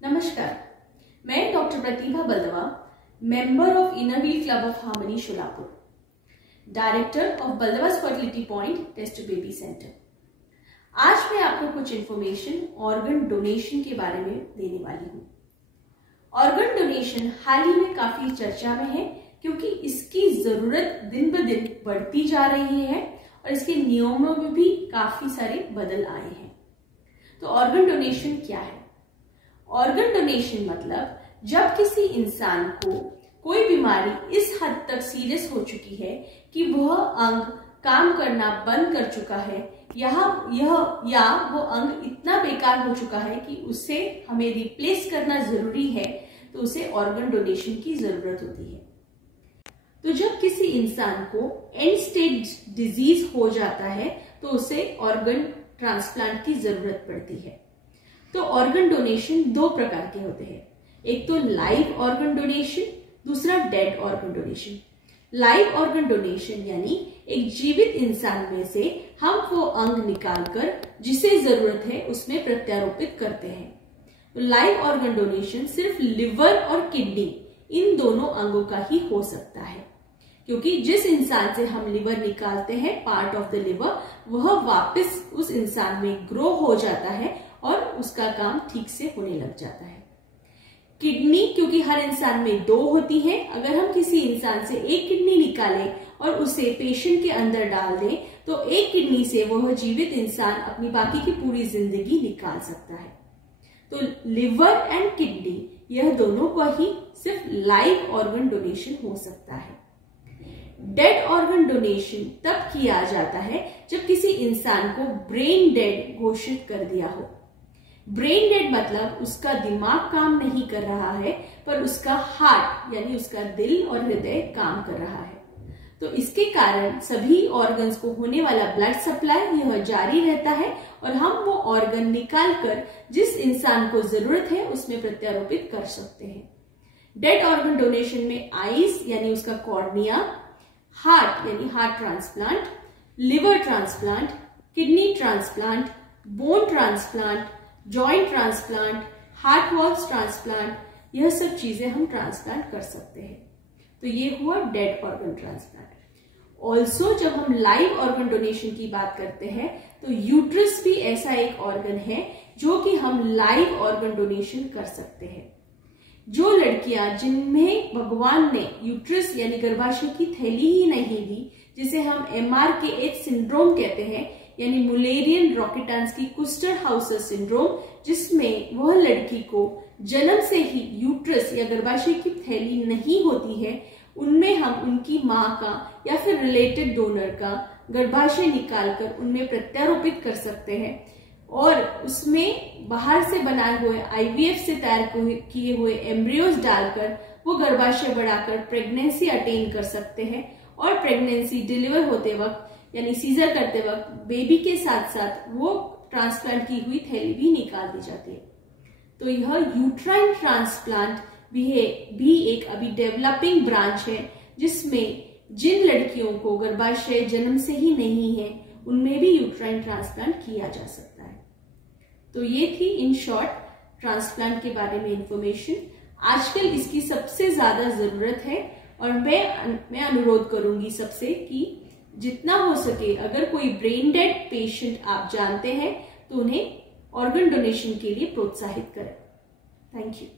नमस्कार, मैं doctor Pratibha Baldawa, member of inner wheel club of harmony Solapur, director of Baldawa's fertility point test baby centre. आज मैं आपको कुछ इंफॉर्मेशन ऑर्गन डोनेशन के बारे में देने वाली हूँ। ऑर्गन डोनेशन हाल ही में काफी चर्चा में है क्योंकि इसकी जरूरत दिन ब दिन बढ़ती जा रही है और इसके नियमों में भी काफी सारे बदल आए हैं। तो ऑर्गन डोनेशन क्या है? ऑर्गन डोनेशन मतलब जब किसी इंसान को कोई बीमारी इस हद तक सीरियस हो चुकी है कि वह अंग काम करना बंद कर चुका है या वो अंग इतना बेकार हो चुका है कि उसे हमें रिप्लेस करना जरूरी है, तो उसे ऑर्गन डोनेशन की जरूरत होती है। तो जब किसी इंसान को एंड स्टेज डिजीज हो जाता है तो उसे ऑर्गन ट्रांसप्लांट की जरूरत पड़ती है। तो ऑर्गन डोनेशन दो प्रकार के होते हैं, एक तो लाइव ऑर्गन डोनेशन, दूसरा dead organ donation. Live organ donation यानी एक जीवित इंसान में से हम वो अंग निकालकर जिसे जरूरत है उसमें प्रत्यारोपित करते हैं। तो लाइव ऑर्गन डोनेशन सिर्फ लिवर और किडनी इन दोनों अंगों का ही हो सकता है, क्योंकि जिस इंसान से हम लिवर निकालते हैं, पार्ट ऑफ द लिवर, वह वापस उस इंसान में ग्रो हो जाता है और उसका काम ठीक से होने लग जाता है। किडनी क्योंकि हर इंसान में दो होती है, अगर हम किसी इंसान से एक किडनी निकालें और उसे पेशेंट के अंदर डाल दें तो एक किडनी से वह जीवित इंसान अपनी बाकी की पूरी जिंदगी निकाल सकता है। तो लिवर एंड किडनी यह दोनों का ही सिर्फ लाइव ऑर्गन डोनेशन हो सकता है। डेड ऑर्गन डोनेशन तब किया जाता है जब किसी इंसान को ब्रेन डेड घोषित कर दिया हो। ब्रेन डेड मतलब उसका दिमाग काम नहीं कर रहा है पर उसका हार्ट यानी उसका दिल और हृदय काम कर रहा है। तो इसके कारण सभी ऑर्गन्स को होने वाला ब्लड सप्लाई यह जारी रहता है और हम वो ऑर्गन निकालकर जिस इंसान को जरूरत है उसमें प्रत्यारोपित कर सकते हैं। डेड ऑर्गन डोनेशन में आईज यानी उसका कॉर्निया, हार्ट यानी heart transplant, liver transplant, kidney transplant, bone transplant, joint transplant, heart walls transplant, यह सब चीजें हम ट्रांसप्लांट कर सकते हैं। तो ये हुआ डेड ऑर्गन ट्रांसप्लांट। ऑल्सो जब हम लाइव ऑर्गन डोनेशन की बात करते हैं तो यूट्रस भी ऐसा एक ऑर्गन है जो कि हम लाइव ऑर्गन डोनेशन कर सकते हैं। जो लड़कियां जिनमें भगवान ने यूट्रस यानी गर्भाशय की थैली ही नहीं दी, जिसे हम MRKH सिंड्रोम कहते हैं यानी मुलेरियन रॉकेटांस्की कुस्टर हाउसर सिंड्रोम, जिसमें वह लड़की को जन्म से ही यूट्रस या गर्भाशय की थैली नहीं होती है, उनमें हम उनकी माँ का या फिर रिलेटेड डोनर का गर्भाशय निकालकर उनमें प्रत्यारोपित कर सकते हैं और उसमें बाहर से बनाए हुए IVF से तैयार किए हुए एम्ब्रियोज डालकर वो गर्भाशय बढ़ाकर प्रेगनेंसी अटेन कर सकते हैं और प्रेगनेंसी डिलीवर होते वक्त यानी सीजर करते वक्त बेबी के साथ साथ वो ट्रांसप्लांट की हुई थैली भी निकाल दी जाती है। तो यह यूट्राइन ट्रांसप्लांट भी एक अभी डेवलपिंग ब्रांच है, जिसमें जिन लड़कियों को गर्भाशय जन्म से ही नहीं है उनमें भी यूट्राइन ट्रांसप्लांट किया जा सकता है। तो ये थी इन शॉर्ट ट्रांसप्लांट के बारे में इंफॉर्मेशन। आजकल इसकी सबसे ज्यादा जरूरत है और मैं अनुरोध करूंगी सबसे कि जितना हो सके अगर कोई ब्रेन डेड पेशेंट आप जानते हैं तो उन्हें ऑर्गन डोनेशन के लिए प्रोत्साहित करें। Thank you.